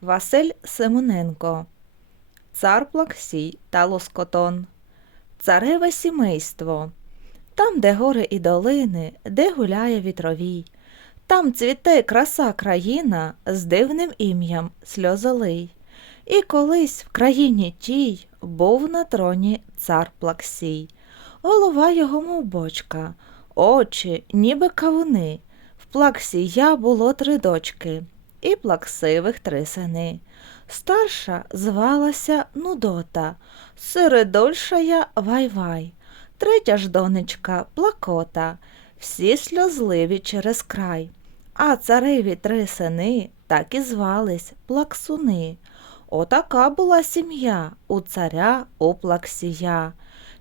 Василь Семененко, Цар Плаксій та Лоскотон, Цареве сімейство, там, де гори і долини, де гуляє вітровій, там цвіте краса країна з дивним ім'ям сльозолий. І колись в країні тій був на троні цар Плаксій. Голова його, мов бочка, очі, ніби кавуни. В Плаксія було три дочки і плаксивих три сини. Старша звалася Нудота, середольшая Вай-Вай, третя ж донечка Плакота, всі сльозливі через край. А цареві три сини так і звались Плаксуни. Отака була сім'я у царя у Плаксія.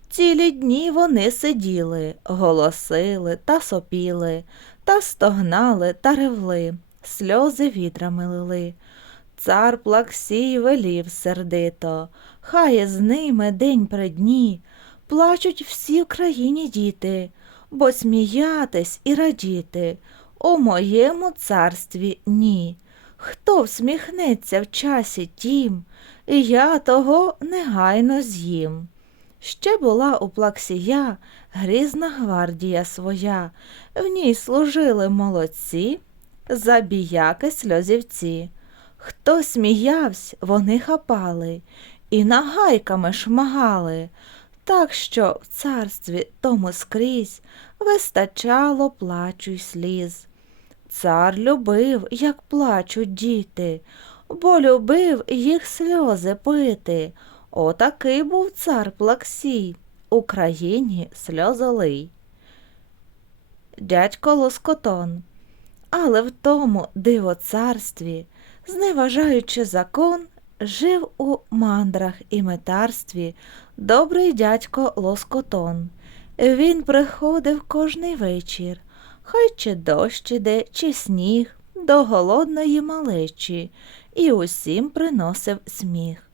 Цілі дні вони сиділи, голосили та сопіли, та стогнали та ревли, сльози вітрами лили. Цар Плаксій велів сердито, хай з ними день при дні. Плачуть всі в країні діти, бо сміятись і радіти у моєму царстві ні. Хто всміхнеться в часі тім, і я того негайно з'їм. Ще була у Плаксія грізна гвардія своя, в ній служили молодці, забіяки сльозівці. Хто сміявсь, вони хапали і нагайками шмагали, так що в царстві тому скрізь вистачало плачу й сліз. Цар любив, як плачуть діти, бо любив їх сльози пити. Отакий був цар Плаксій, Україні сльозолий. Дядько Лоскотон. Але в тому дивоцарстві, зневажаючи закон, жив у мандрах і метарстві добрий дядько Лоскотон. Він приходив кожний вечір, хай чи дощ іде, чи сніг, до голодної малечі, і усім приносив сміх.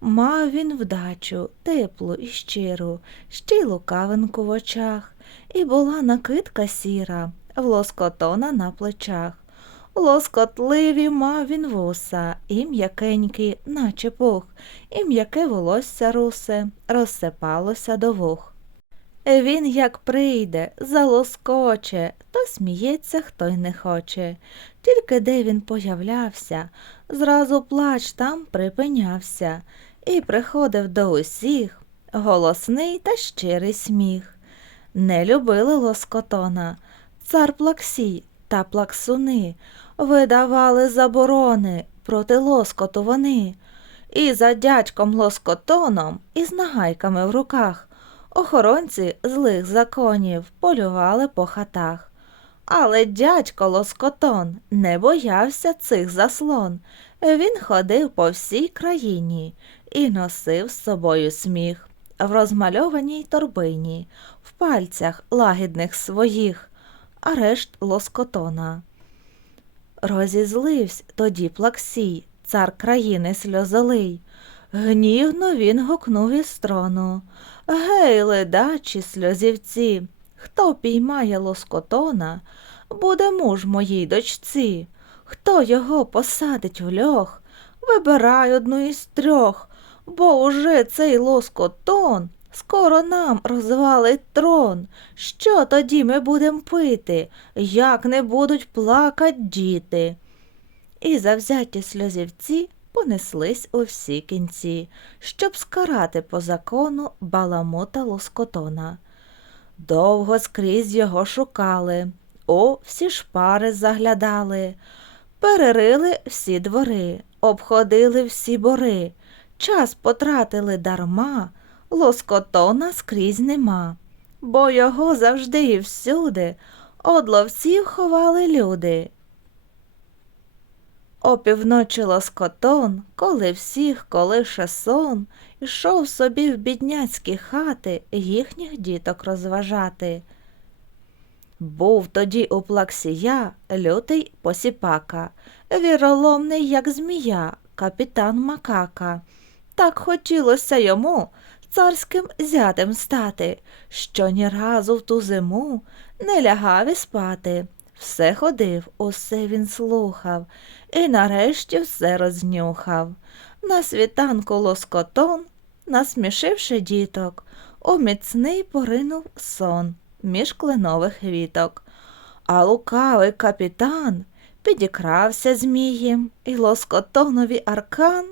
Мав він вдачу, теплу і щиру, ще й лукавинку в очах, і була накидка сіра, в лоскотона на плечах. Лоскотливі мав він вуса, і м'якенькі, наче пух, і м'яке волосся русе, розсипалося до вух. Він, як прийде, залоскоче, то сміється, хто й не хоче. Тільки де він появлявся, зразу плач там припинявся, і приходив до усіх голосний та щирий сміх. Не любили лоскотона, цар Плаксій та плаксуни видавали заборони проти лоскоту вони, і за дядьком лоскотоном із нагайками в руках охоронці злих законів полювали по хатах. Але дядько Лоскотон не боявся цих заслон. Він ходив по всій країні і носив з собою сміх в розмальованій торбині, в пальцях лагідних своїх, а решт лоскотона. Розізливсь тоді Плаксій, цар країни сльозолий. Гнівно він гукнув із трону. Гей, ледачі сльозівці, хто піймає лоскотона, буде муж моїй дочці. Хто його посадить в льох, вибирай одну із трьох, бо уже цей лоскотон скоро нам розвалить трон. Що тоді ми будем пити, як не будуть плакать діти? І завзяті сльозівці понеслись у всі кінці, щоб скарати по закону баламута лоскотона. Довго скрізь його шукали, у всі шпари заглядали, перерили всі двори, обходили всі бори, час потратили дарма, лоскотона скрізь нема, бо його завжди і всюди од ловців ховали люди. Опівночі лоскотон, коли всіх колише сон, ішов собі в бідняцькі хати їхніх діток розважати. Був тоді у плаксія лютий посіпака, віроломний, як змія, капітан Макака. Так хотілося йому царським зятем стати, що ні разу в ту зиму не лягав і спати, все ходив, усе він слухав, і нарешті все рознюхав. На світанку лоскотон, насмішивши діток, у міцний поринув сон між кленових віток. А лукавий капітан підікрався змієм, і лоскотонові аркан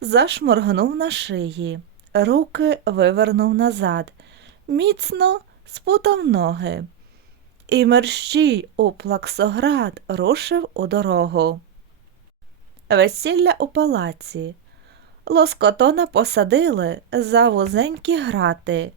зашморгнув на шиї, руки вивернув назад, міцно спутав ноги. І мерщій у плаксоград рушив у дорогу. Весілля у палаці. Лоскотона посадили за вузенькі грати,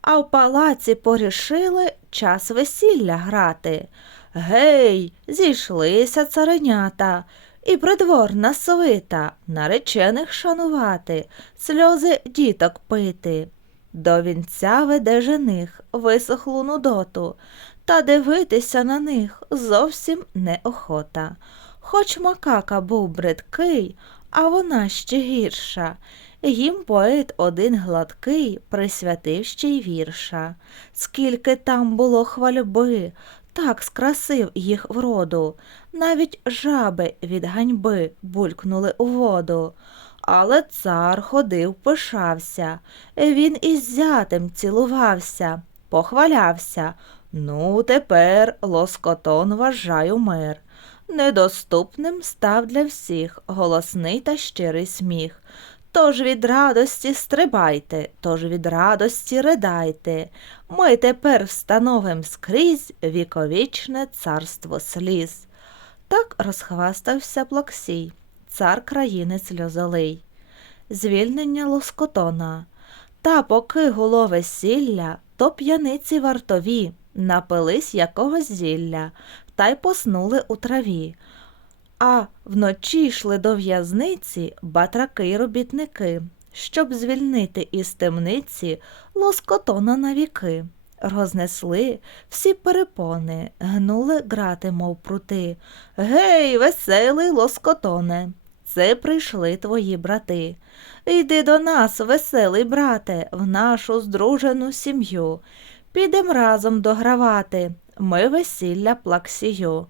а в палаці порішили час весілля грати. Гей, зійшлися царенята, і придворна свита, наречених шанувати, сльози діток пити. До вінця веде жених висохлу нудоту, та дивитися на них зовсім неохота. Хоч макака був бридкий, а вона ще гірша. Їм поет один гладкий присвятив ще й вірша. Скільки там було хвальби, так скрасив їх вроду, навіть жаби від ганьби булькнули у воду. Але цар ходив, пишався, він із зятем цілувався, похвалявся. Ну, тепер лоскотон вважаю мир. Недоступним став для всіх голосний та щирий сміх. Тож від радості стрибайте, тож від радості ридайте. Ми тепер встановим скрізь віковічне царство сліз. Так розхвастався Плаксій, цар країни сльозолий. Звільнення лоскотона. Та поки гуло весілля, то п'яниці вартові напились якогось зілля та й поснули у траві. А вночі йшли до в'язниці батраки й робітники, щоб звільнити із темниці лоскотона на віки. Рознесли всі перепони, гнули грати, мов прути. Гей, веселий лоскотоне, це прийшли твої брати. Йди до нас, веселий брате, в нашу здружену сім'ю. Підем разом догравати, ми весілля плаксію.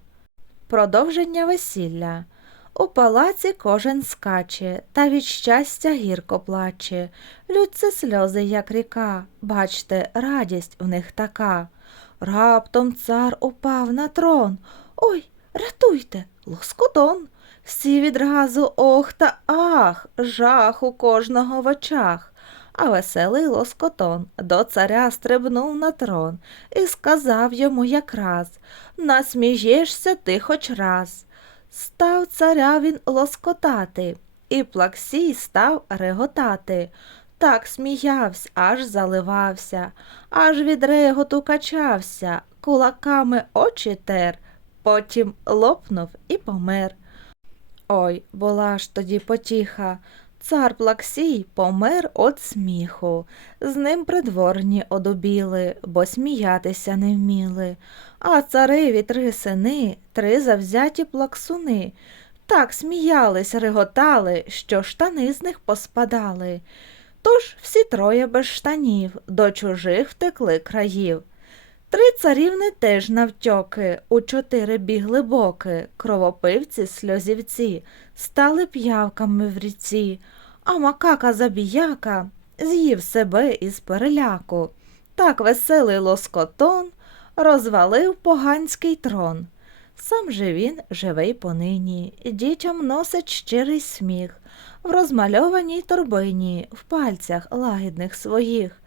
Продовження весілля. У палаці кожен скаче, та від щастя гірко плаче. Лються сльози, як ріка, бачте, радість в них така. Раптом цар упав на трон. Ой, рятуйте, лоскотон. Всі відразу ох та ах, жах у кожного в очах. А веселий лоскотон до царя стрибнув на трон і сказав йому якраз Насмієшся ти хоч раз. Став царя він лоскотати, і плаксій став реготати. Так сміявсь, аж заливався, аж від реготу качався, кулаками очі тер, потім лопнув і помер. Ой, була ж тоді потіха. Цар Плаксій помер от сміху. З ним придворні одубіли, бо сміятися не вміли. А цареві три сини, три завзяті плаксуни. Так сміялись, реготали, що штани з них поспадали. Тож всі троє без штанів до чужих втекли країв. Три царівни теж навтьоки, у чотири бігли боки, кровопивці, сльозівці, стали п'явками в ріці, а макака забіяка з'їв себе із переляку. Так веселий лоскотон розвалив поганський трон. Сам же він живий понині, дітям носить щирий сміх, в розмальованій торбині, в пальцях лагідних своїх.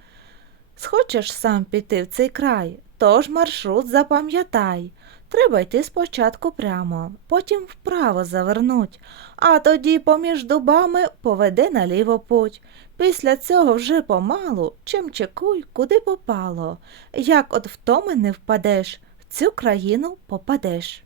Схочеш сам піти в цей край, тож маршрут запам'ятай. Треба йти спочатку прямо, потім вправо завернуть, а тоді поміж дубами поведе наліво путь. Після цього вже помалу чим чекуй, куди попало. Як от втоми не впадеш, в цю країну попадеш.